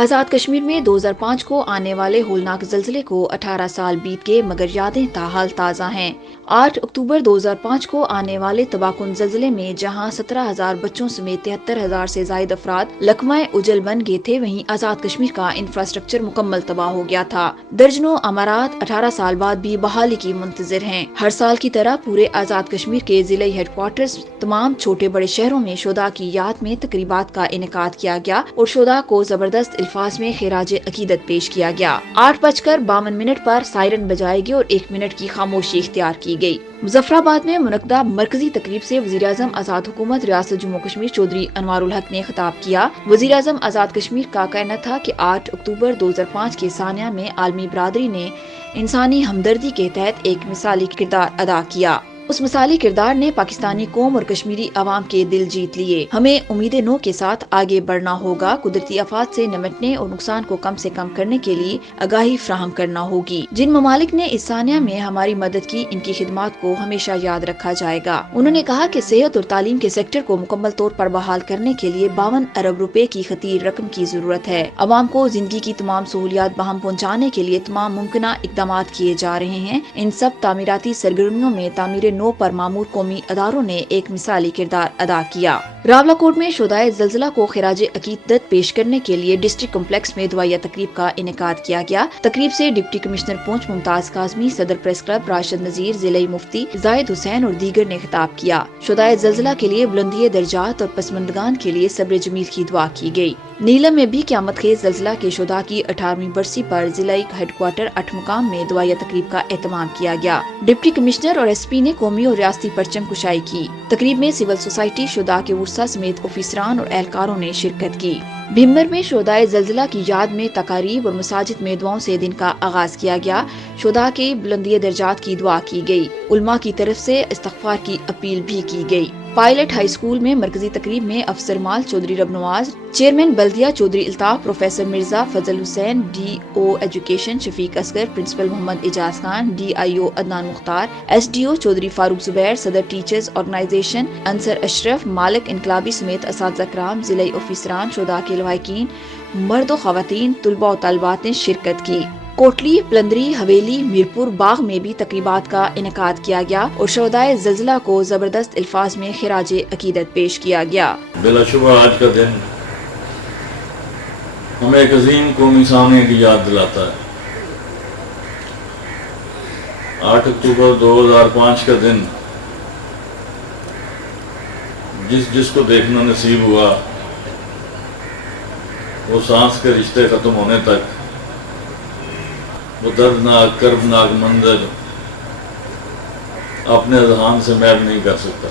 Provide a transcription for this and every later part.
آزاد کشمیر میں 2005 کو آنے والے ہولناک زلزلے کو 18 سال بیت گئے مگر یادیں تاحال تازہ ہیں۔ 8 اکتوبر 2005 کو آنے والے تباہ کن زلزلے میں جہاں 17,000 بچوں سمیت 73,000 سے زائد افراد لقمہ اجل بن گئے تھے، وہیں آزاد کشمیر کا انفراسٹرکچر مکمل تباہ ہو گیا تھا۔ درجنوں عمارات 18 سال بعد بھی بحالی کی منتظر ہیں۔ ہر سال کی طرح پورے آزاد کشمیر کے ضلعی ہیڈ کوارٹرز تمام چھوٹے بڑے شہروں میں شہداء کی یاد میں تقریبات کا انعقاد کیا گیا اور شہداء کو زبردست الفاظ میں خراج عقیدت پیش کیا گیا۔ 8:52 پر سائرن بجائے گئے اور 1 منٹ کی خاموشی اختیار کی گئی۔ مظفر آباد میں منعقدہ مرکزی تقریب سے وزیر اعظم آزاد حکومت ریاست جموں کشمیر چودھری انوار الحق نے خطاب کیا۔ وزیر اعظم آزاد کشمیر کا کہنا تھا کہ 8 اکتوبر 2005 کے سانحہ میں عالمی برادری نے انسانی ہمدردی کے تحت ایک مثالی کردار ادا کیا۔ اس مثالی کردار نے پاکستانی قوم اور کشمیری عوام کے دل جیت لیے۔ ہمیں امید نو کے ساتھ آگے بڑھنا ہوگا، قدرتی آفات سے نمٹنے اور نقصان کو کم سے کم کرنے کے لیے آگاہی فراہم کرنا ہوگی۔ جن ممالک نے اس سانحہ میں ہماری مدد کی، ان کی خدمات کو ہمیشہ یاد رکھا جائے گا۔ انہوں نے کہا کہ صحت اور تعلیم کے سیکٹر کو مکمل طور پر بحال کرنے کے لیے 52 ارب روپے کی خطیر رقم کی ضرورت ہے۔ عوام کو زندگی کی تمام سہولیات بہم پہنچانے کے لیے تمام ممکنہ اقدامات کیے جا رہے ہیں۔ ان سب تعمیراتی سرگرمیوں میں تعمیر نو پر مامور قومی اداروں نے ایک مثالی کردار ادا کیا۔ راولاکوٹ میں شہدائے زلزلہ کو خراج عقیدت پیش کرنے کے لیے ڈسٹرکٹ کمپلیکس میں دعائیہ تقریب کا انعقاد کیا گیا۔ تقریب سے ڈپٹی کمشنر پونچھ ممتاز کاظمی، صدر پریس کلب راشد نذیر، ضلعی مفتی زاہد حسین اور دیگر نے خطاب کیا۔ شہدائے زلزلہ کے لیے بلندی درجات اور پسماندگان کے لیے صبر جمیل کی دعا کی گئی۔ نیلم میں بھی قیامت خیز زلزلہ کے شہداء کی 18ویں برسی پر ضلعی ہیڈ کوارٹر 8 مقام میں دعائیہ تقریب کا اہتمام کیا گیا۔ ڈپٹی کمشنر اور ایس پی نے قومی اور ریاستی پرچم کشائی کی۔ تقریب میں سول سوسائٹی، شہداء کے ورثاء سمیت آفیسران اور اہلکاروں نے شرکت کی۔ بھمبر میں شہدائے زلزلہ کی یاد میں تقاریب اور مساجد میں دعاؤں سے دن کا آغاز کیا گیا۔ شہداء کے بلندی درجات کی دعا کی گئی۔ علماء کی طرف سے استغفار کی اپیل بھی کی گئی۔ پائلٹ ہائی اسکول میں مرکزی تقریب میں افسر مال چودھری رب نواز، چیئرمین بلدیہ Chaudhry Altaf, professor Mirza Fazal Hussain, D O education Shafiq Asghar, principal Muhammad Ijaz Khan, D I O Adnan Mukhtar, S D O Chaudhry Farooq Zubair, صدر ٹیچرز آرگنائزیشن انصر اشرف، مالک انقلابی سمیت اساتذہ کرام، ضلعی آفیسران، شہداء کے لواحقین، مرد و خواتین، طلباء و طالبات نے شرکت کی۔ کوٹلی، پلندری، حویلی، میرپور باغ میں بھی تقریبات کا انعقاد کیا گیا اور شہدائے زلزلہ کو زبردست الفاظ میں خراج عقیدت پیش کیا گیا۔ بلا شبہ آج کا دن ہمیں ایک عظیم قومی سامنے کی یاد دلاتا ہے۔ 8 اکتوبر 2005 کا دن جس کو دیکھنا نصیب ہوا، وہ سانس کے رشتے ختم ہونے تک وہ دردناک کربناک منظر اپنے اذہان سے محو نہیں کر سکتا۔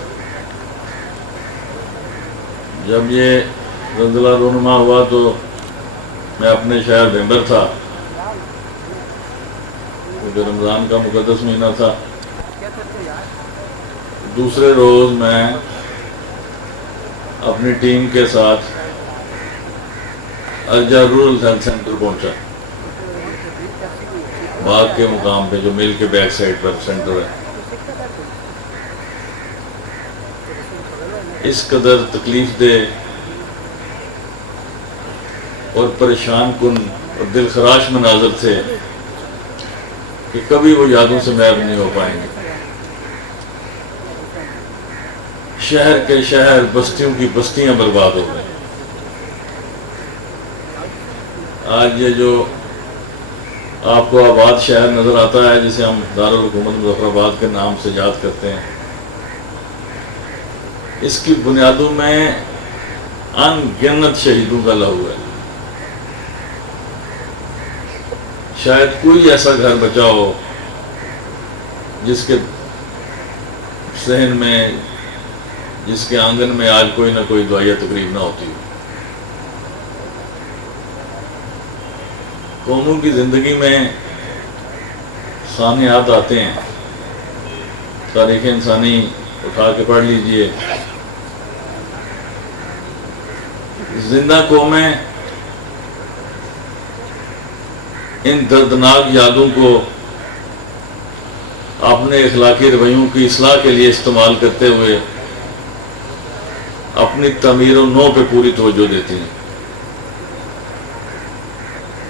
جب یہ زلزلہ رونما ہوا تو میں اپنے شہر بھمبر تھا، کیونکہ رمضان کا مقدس مہینہ تھا۔ دوسرے روز میں اپنی ٹیم کے ساتھ ارجا رورل ہیلتھ سینٹر پہنچا، باغ کے مقام پہ جو مل کے بیک سائڈ پر سینٹر ہے۔ اس قدر تکلیف دہ اور پریشان کن اور دل خراش مناظر تھے کہ کبھی وہ یادوں سے محو نہیں ہو پائیں گے۔ شہر کے شہر، بستیوں کی بستیاں برباد ہو گئیں۔ آج یہ جو آپ کو آباد شہر نظر آتا ہے، جسے ہم دارالحکومت مظفر آباد کے نام سے یاد کرتے ہیں، اس کی بنیادوں میں ان گنت شہیدوں کا لہو ہے۔ شاید کوئی ایسا گھر بچا ہو جس کے صحن میں، جس کے آنگن میں آج کوئی نہ کوئی دعائیہ تقریب نہ ہوتی ہو۔ قوموں کی زندگی میں سانحات آتے ہیں، تاریخ انسانی اٹھا کے پڑھ لیجئے، زندہ قومیں ان دردناک یادوں کو اپنے اخلاقی رویوں کی اصلاح کے لیے استعمال کرتے ہوئے اپنی تعمیر و نو پہ پوری توجہ دیتی ہیں۔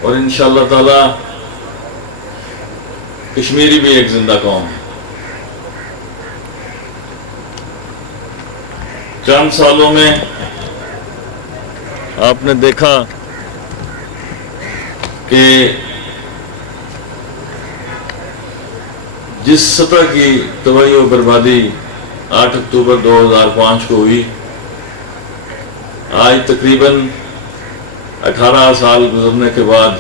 اور انشاءاللہ تعالی کشمیری بھی ایک زندہ قوم ہے. چند سالوں میں آپ نے دیکھا کہ جس سطح کی تباہی و بربادی 8 اکتوبر 2005 کو ہوئی، آج تقریباً 18 سال گزرنے کے بعد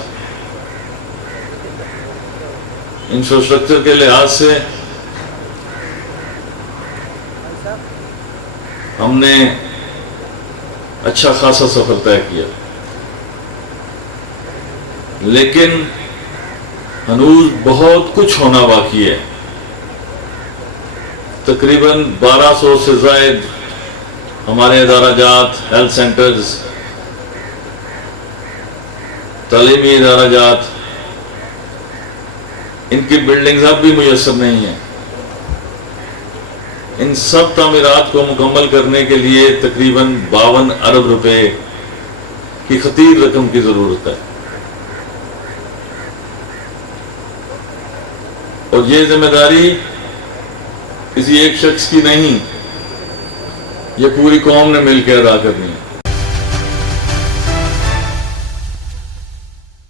انفراسٹرکچر کے لحاظ سے ہم نے اچھا خاصا سفر طے کیا، لیکن ہنوز بہت کچھ ہونا باقی ہے. تقریباً 1200 سے زائد ہمارے ادارہ جات، ہیلتھ سینٹرز، تعلیمی ادارہ جات، ان کی بلڈنگز اب بھی میسر نہیں ہیں. ان سب تعمیرات کو مکمل کرنے کے لیے تقریباً 52 ارب روپے کی خطیر رقم کی ضرورت ہے، اور یہ ذمہ داری کسی ایک شخص کی نہیں، یہ پوری قوم نے مل کے ادا کرنی.